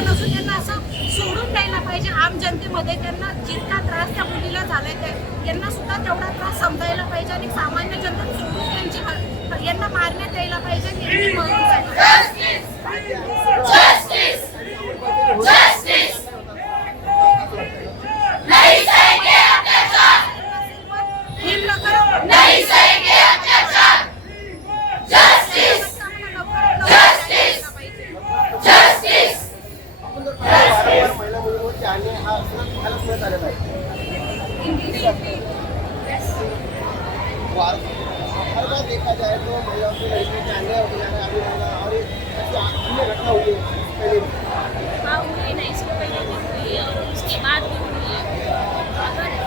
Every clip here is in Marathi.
नसून त्यांना असं सोडून द्यायला पाहिजे. आम जनतेमध्ये त्यांना जितका त्रास त्या मुलीला झालाय त्या सुद्धा तेवढा त्रास समजायला पाहिजे आणि सामान्य जनता सोडून त्यांची यांना मारण्यात यायला पाहिजे आणि यांनी मरून जायला हे प्रकरण आपण जर पाहिलं वारंवार महिला मुलींवरती अन्याय हा सतत पाहायलाच मिळत आलेला आहे वार- हर बार देखा जाए तो महिलाओं की लड़कियों के अन्याय होते जा रहा है अभी महिला और एक ऐसी अन्य घटना हुई है पहले हाँ हुई नहीं इससे पहले भी हुई है और उसके बाद भी हुई है अगर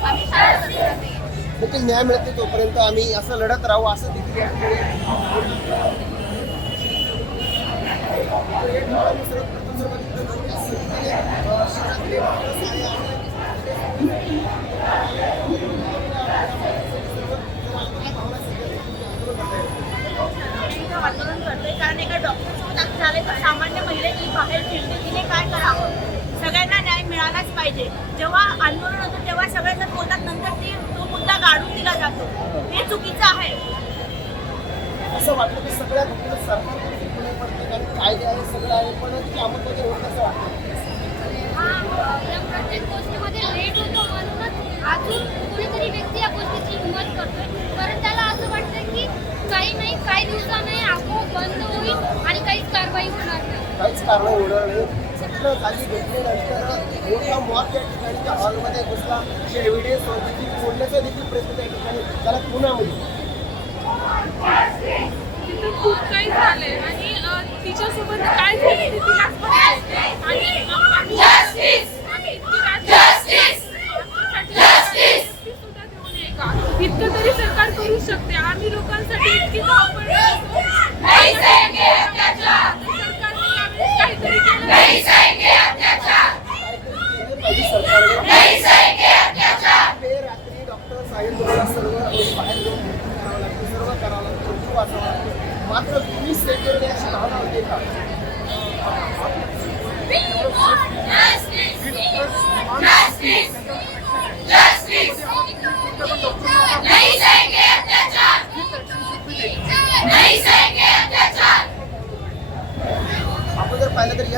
आम्ही शाळा नाही नक्कीच न्याय मिळत नाही तोपर्यंत आम्ही असं लढत राहू असं तिथे या. ठिकाणी इथं आंदोलन करतोय कारण एका डॉक्टरसोबत असं झालंय तर सामान्य महिलेची बाहेर फिरते तिने काय करावं? सगळ्यांना न्याय मिळालाच पाहिजे. जेव्हा आंदोलन होतं तेव्हा सगळेजण बोलतात नंतर ती तो मुद्दा गाडून दिला जातो हे चुकीचं आहे. असं वाटतं की सगळ्या गोष्टी सरकार कायदे आहे सगळं आहे पण ती अंमलबजावणी होत असं वाटतं? प्रत्येक गोष्टीमध्ये लेट होतो म्हणूनच अजून कोणीतरी व्यक्ती या गोष्टीची हिंमत करतोय. कारण त्याला असं वाटतं की काही नाही काही दिवसाने आपोआप बंद होईल आणि काहीच कारवाई होणार नाही. काहीच कारवाई होणार नाही. घटना झाली घटनेनंतर मोठा मॉब त्या ठिकाणी त्या हॉलमध्ये घुसला जे एव्हिडन्स होते ती फोडण्याचा देखील प्रयत्न त्या ठिकाणी त्याला पुण्यामध्ये खूप काही झालंय. आणि तिच्यासोबत काय झालं ते तिलाच माहिती. आणि अ, आम्ही आम्ही इतकी तरी सरकार करू शकते. आम्ही लोकांसाठी इतकी धावपळ ते रात्री डॉक्टर साहेब सर्व बाहेर जाऊन करावं लागतं सर्व करावं लागतं जीव वाचावं लागतं मात्र वीस सेकंड अशी भावना होते का नहीं सहेंगे अत्याचार नहीं सहेंगे अत्याचार आहे कुठेतरी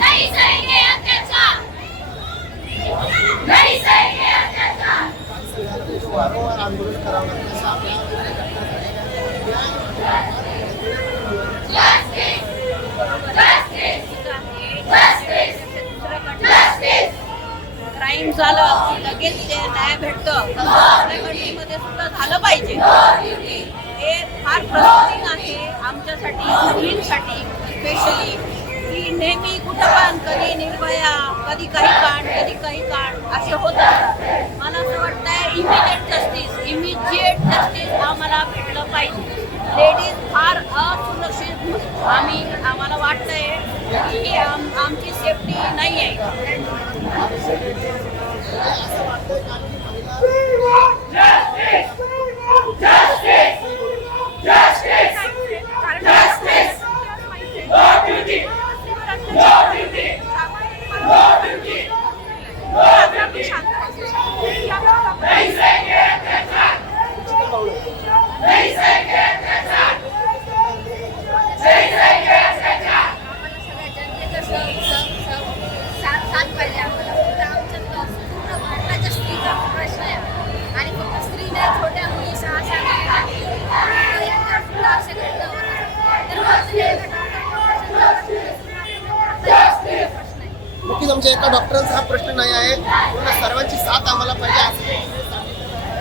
नहीं सहेंगे अत्याचार नहीं सहेंगे अत्याचार वारंवार आंदोलन करावं लागतं असं आपल्या झालं लगेच ते न्याय भेटतो. कंट्रीमध्ये सुद्धा झालं पाहिजे. हे फार फ्रस्ट्रेटिंग आहे आमच्यासाठी मुलींसाठी स्पेशली की नेहमी कुठं पण कधी निर्भया कधी काही कांड कधी काही कांड असे होत असतात मला असं वाटतंय इमिजिएट जस्टिस इमिजिएट जस्टिस आम्हाला भेटलं पाहिजे. लेडीज फार असुरक्षित आम्ही आम्हाला वाटतंय की आम आमची सेफ्टी नाही आहे असं वाटतंय का की महिला आम्हाला सगळ्या जनतेचं स- स- स- साथ साथ पाहिजे आम्हाला फक्त आमच्या पूर्ण भारताच्या स्त्रीचा प्रश्न आहे आणि फक्त स्त्री नाही छोट्या मुली सहा सहा महिला यांच्यावर सुद्धा असे घटना होत असतात. तर मग ते घटना भारताच्या स्त्रीचा प्रश्न आहे नक्कीच आमच्या एका डॉक्टरांचा हा प्रश्न नाही आहे पूर्ण सर्वांची साथ आम्हाला पाहिजे असं सांगितलं.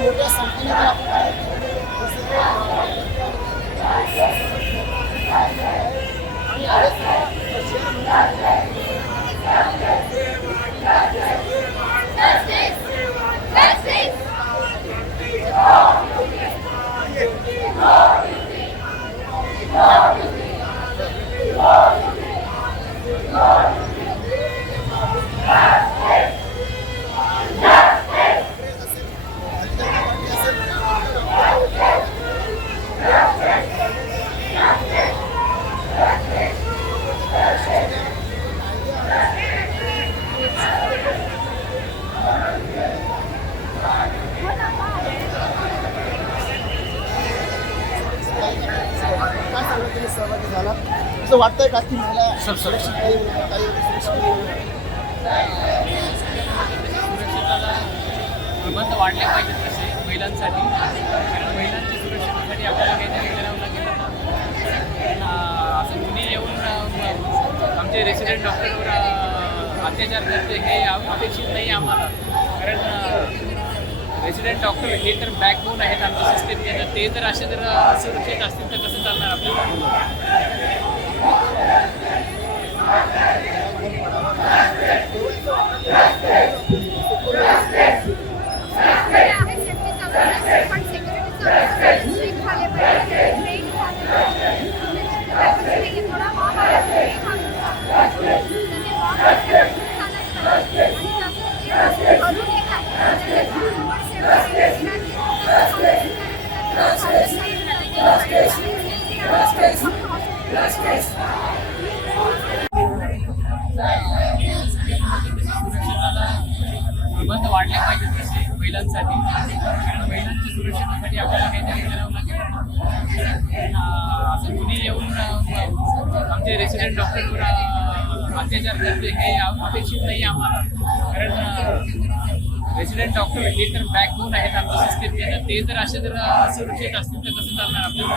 मोठ्या संख्येने आपण पाहिलं तर हे सगळे, अं, आणि अनेक Justice! Justice! काय सांगा तुम्ही सहभागी झाला असं वाटतंय का की महिला सुरक्षित काही वाढले पाहिजेत तसे महिलांसाठी. कारण महिलांच्या सुरक्षेसाठी आपल्याला काहीतरी करावं लागेल. असं कुणी येऊन आमचे रेसिडेंट डॉक्टरवर अत्याचार करते हे अपेक्षित नाही आम्हाला. कारण रेसिडेंट डॉक्टर हे तर बॅकबोन आहेत आमच्या सिस्टीमचे तर ते जर असे जर असुरक्षित असतील तर कसं चालणार आपल्याला आहे सेफ्टीचा प्रश्न, पण वाढले पाहिजेत तसे महिलांसाठी कारण महिलांच्या सुरक्षेसाठी आपल्याला काहीतरी करावं लागेल. असं कुणी येऊन आमचे रेसिडेंट डॉक्टरवर अत्याचार करते हे अपेक्षित नाही आम्हाला. कारण रेसिडेंट डॉक्टर हे तर बॅकबोन आहेत आमच्या सिस्टीमचे तर ते जर असे जर असुरक्षित असतील तर कसं चालणार आपल्याला?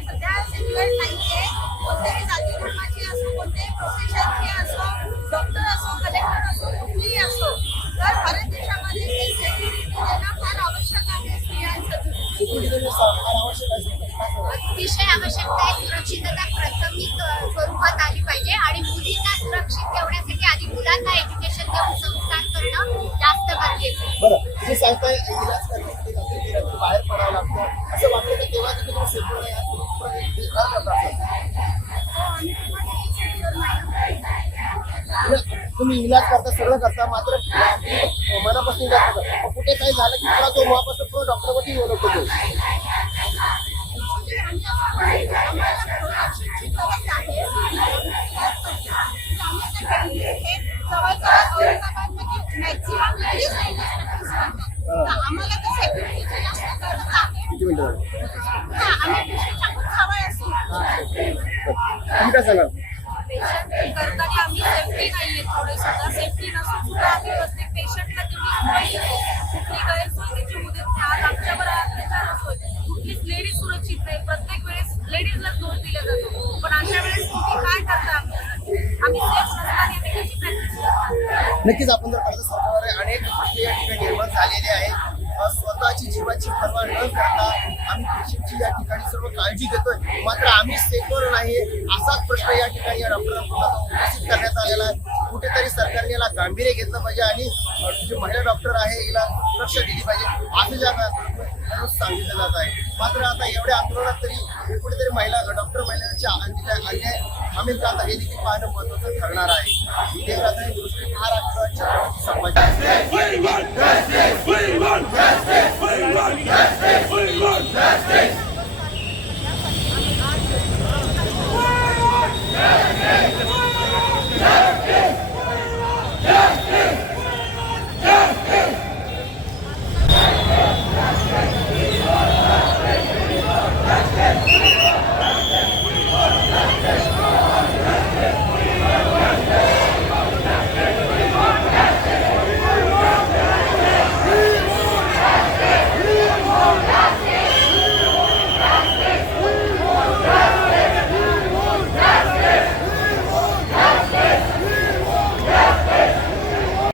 सध्या सेक्युलर नाहीये. कोणत्याही जाती धर्माची असो कोणत्याही प्रोफेशनची असो सुरक्षितता प्राथमिक स्वरूपात आली पाहिजे. आणि मुलींना सुरक्षित ठेवण्यासाठी आधी मुलांना एज्युकेशन देऊन संस्कार करणं जास्त गरजेचं आहे. बरं. तुम्ही सांगताय इलाज करण्यासाठी बाहेर पडावं लागतं. असं की तेव्हा तुम्ही हे करता असं? तुम्ही इलाज करता सगळं करता मात्र मनापासून जात. मग कुठे काही झालं की पुन्हा तो तो डॉक्टरवरती ओळखतो किती मिनिटं झाली? आम्ही तुम्ही काय सांगाल? करताना सेफ्टी नाहीये थोडे सुद्धा सेफ्टी नसून सुद्धा आम्ही प्रत्येक पेशंटला देतो कुठली गैरसोय त्याची आज आमच्यावर अत्याचार होतोय. कुठलीच लेडीज सुरक्षित नाही. प्रत्येक वेळेस लेडीजला दोष दिला जातो. पण अशा वेळेस तुम्ही काय करता? आम्ही सेफ नसताना त्याची प्रॅक्टिस करतो नक्कीच आपण जर पाहिलं सरकारद्वारे अनेक गोष्टी या ठिकाणी निर्माण झालेल्या आहेत. स्वतःची जीवाची पर्वा न करता आम्ही पेशंटची या ठिकाणी सर्व काळजी घेतोय. मात्र आम्ही सेफवर नाही असाच प्रश्न या ठिकाणी या डॉक्टरांना उपस्थित करण्यात आलेला आहे. कुठेतरी सरकारने याला गांभीर्य घेतलं पाहिजे आणि जे जी महिला डॉक्टर आहे हिला लक्ष दिली पाहिजे. असं ज्या सांगितलं जात आहे. मात्र आता एवढ्या आंदोलनात तरी हे कुठेतरी महिला डॉक्टर महिलांच्या अन्याय अन्याय आम्ही जात आहे देखील पाहणं महत्वाचं ठरणार आहे. इथे महाराष्ट्राच्या